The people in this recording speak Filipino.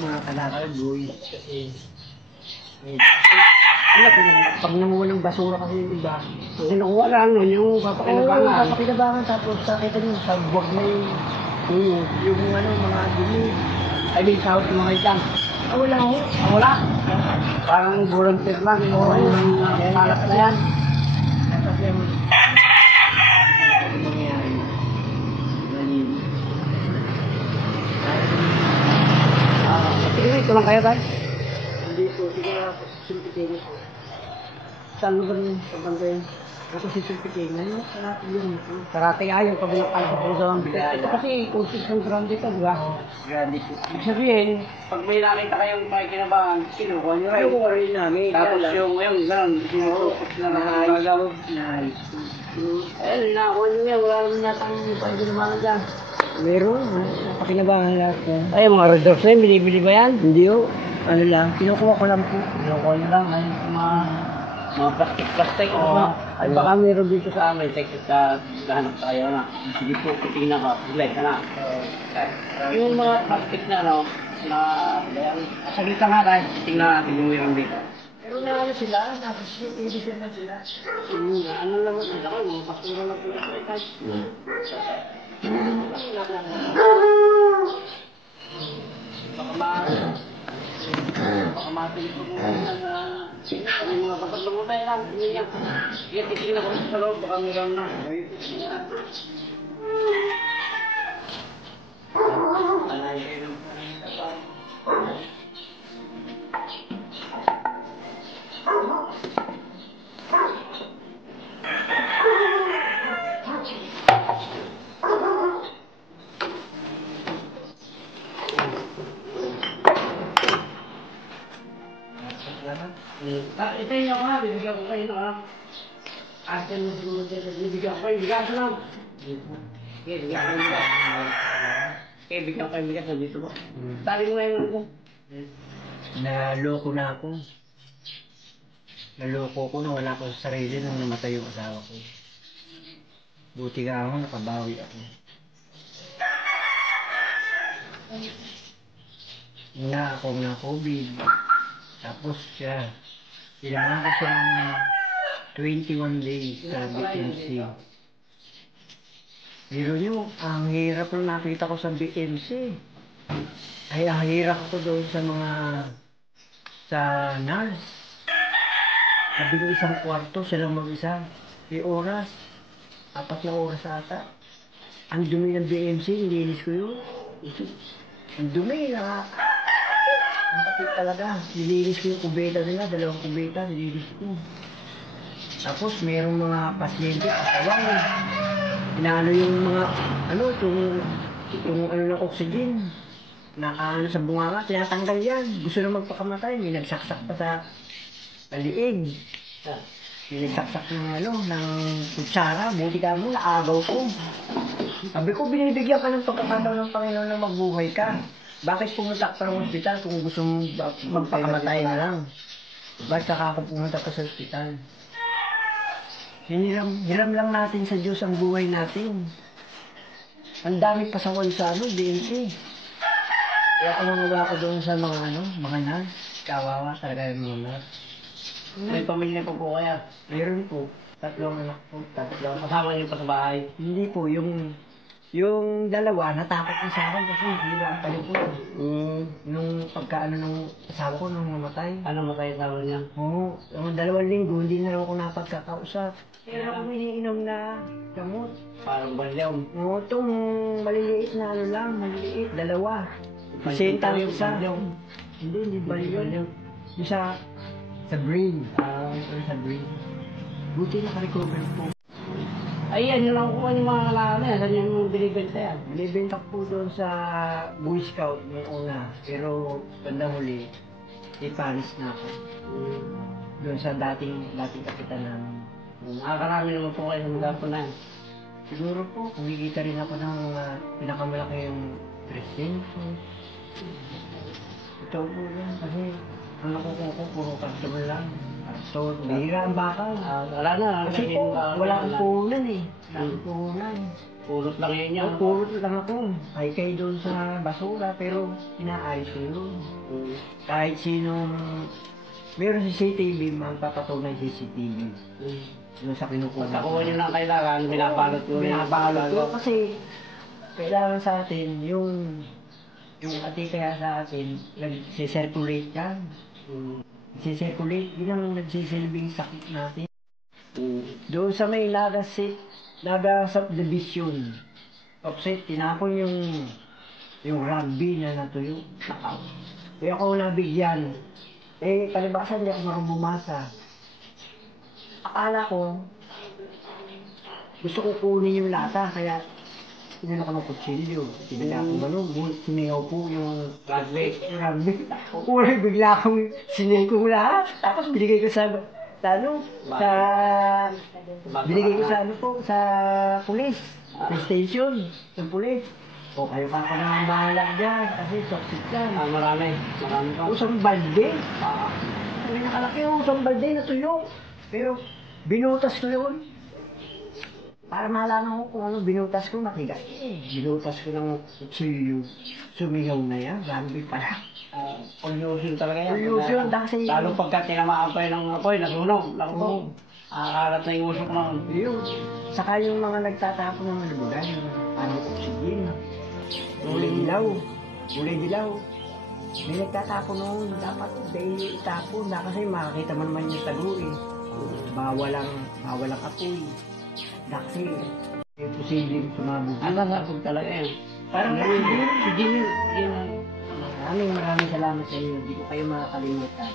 mga kalakal, boys, kasi pag nanguha ng basura kasi yung iba, ang kinukuha lang nun, yung papakinabangan, tapos nakita nyo, sa buwag na yung mga dumi. Ay, may sahot yung mga ilang. Wala ho. Wala. Parang volunteer lang, yung kalat na yan. Kasi yung nangyayari. Ito lang kayo, tayo? Hindi po, sige na po, simpitin po. Saan mo ba rin pagbantayin? Ako si simpitin na yun, karate yun. Karate ayaw, pag binakal sa puso. Ito kasi, consistent ground dito, di ba? Ground dito. Ibig sabihin, pag may nakita kayong pakikinabangan, kinukuha nyo rin. Kinukuha rin namin. Tapos yung ngayon, gano'n, sinusukot na nakagawag. Ayun, nakakuha nyo yan, wala naman yatang pakikinabangan dyan. Meron, pakinabangan lahat yan. Ay, mga red doors na yun, binibili ba yan? Hindi o. Ano lang, kinukuha ko lang po. Kinukuha nyo lang, ay, mga plastic-plastic. Ay, baka meron dito sa amin, gahanap tayo na. Sige po, tingnan ka, light ka na. Yung mga plastic na, ano, na, saglit lang nga tayo, tingnan natin yung meron dito. Pero na ano sila, nasa-edition na sila. Ano lang sila, mga pasura lang sila sa ikay. Baka matuloy ko ng mga kapatulungutay lang. Sige, titignan ko sa loob, baka meron na. Ito yung ako ha, bibigyan ko kayo na atin mo siguro dito, bibigyan ko kayo, bigyan ko lang. Okay, bigyan ko kayo. Okay, bigyan ko kayo, bigyan ko dito po. Tali mo ngayon ako. Naloko na ako. Naloko ko na wala ko sa sarili nung namatay yung asawa ko. Buti ka ako, nakabawi ako. Na ako na COVID. Tapos siya, kailangan ko siya ng 21 days sa BMC. Pero nyo, ang hirap lang nakita ko sa BMC. Ay, ang hirap ko doon sa nurse. Sabi ko isang kwarto, silang mag-isa. May oras. 4 na oras ata. Ang dumi ng BMC, nilinis ko yun. Ang dumi, ang kapit talaga. Nilinis ko yung kubeta nila, 2 kubeta, nilinis ko. Tapos mayroong mga pasyente, kasawang. Inaano yung mga, yung ng oxygen. Nakaano sa bunganga, tinatanggal yan. Gusto na magpakamatay, may nagsaksak pa sa liig. May nagsaksak ng kutsara, buti ka mo, naagaw ko. Sabi ko, binibigyan ka ng pagkakataon ng Panginoon na magbuhay ka. Bakit pumunta ka sa hospital kung gusto mong magpakamatay na lang? Bakit saka ako pumunta ka sa hospital? Hiram lang natin sa Diyos ang buhay natin. Ang dami pasawal sa BNC. Kaya kumagawa ko doon sa mga nurse. Kawawa talaga yung mga nurse. May pamilya po kaya? Mayroon po. 3 anak po. 3. Kasama niyo pa sa bahay? Hindi po. Yung 2, natakot na sa akin kasi hirap pa po. Nung pagkaano ng asawa ko nung namatay. Ano namatay asawa niya? Oo. Yung 2 linggo, hindi na ako napagkakausap. Pero ako iniinom na gamot. Parang balyaw? Oo, itong maliliit na maliliit, 2. Pasenta yung isa. Hindi balyaw. Yung sa brain. Sa brain. Buti naka-recover po. Ay, ano lang ko yung mga kalakal yan. Saan yung binibenta yan? Binibenta ko po doon sa Boy Scout yung una. Pero bandang huli, ipalis na ako. Doon sa dating kapitan namin. Nakakarami naman po kayo ng gapo na yan. Siguro po, kumikita rin ako ng pinakamalaki yung 300. Ito po yan. Kasi ang nakukuha ko, puro customer lang. So, bihira ang bakal. Wala na. Kasi po, wala akong puhunan eh. Wala akong puhunan. Pulot lang yun yan. Pulot lang ako. Kay doon sa basura, pero inaayos ko yun. Kahit sinong meron CCTV, magpapatunay CCTV. Doon sa kinukuha. Pagkakuha nyo lang kailangan, binabalot ko. Binabalot ko kasi kailangan sa atin yung ati kaya sa atin, nag-circulate yan. Nag-circulate, yun ang nagsisilbing sakit natin. Doon sa may Naga subdivision. Opposite, tinapon yung rugby na natuyo. Kaya ako nabigyan. Eh, palibasan niya ako marunong bumasa. Akala ko, gusto ko kunin yung lata, kaya sinala ko ng kutsilyo. Sinala ko sinigaw po yung rugby. Kulay, bigla akong siningko lahat. Tapos binigay ko binigay ko sa pulis, sa station, sa pulis. O kayo pa ako naman bahala dyan, kasi toxic yan. Marami pa. Usang balde. May nakalaki yung usang balde na tuyo. Pero binutas ko yun. Para malaman ko kung ano binutas ko, matigas. Binutas ko ng kutsilyo. Sumigaw na yan, grabe pala. Pollution talaga yan. Pollution, kasi... Lalo pagka tinamaan pa yun ng apoy, nasunog. Lang po. Akalat na yung usok ng... Yun. Saka yung mga nagtatapon ng malubugan, parang oxygen. Kulay dilaw. May nagtatapon noon, dapat daily itapon na kasi makakita mo naman yung tago eh. Bawal ang apoy. Kasi, posibleng sumabog. Nakakapag talaga yan. Parang Sige yun. maraming salamat sa inyo. Hindi ko kayo makakalimutan.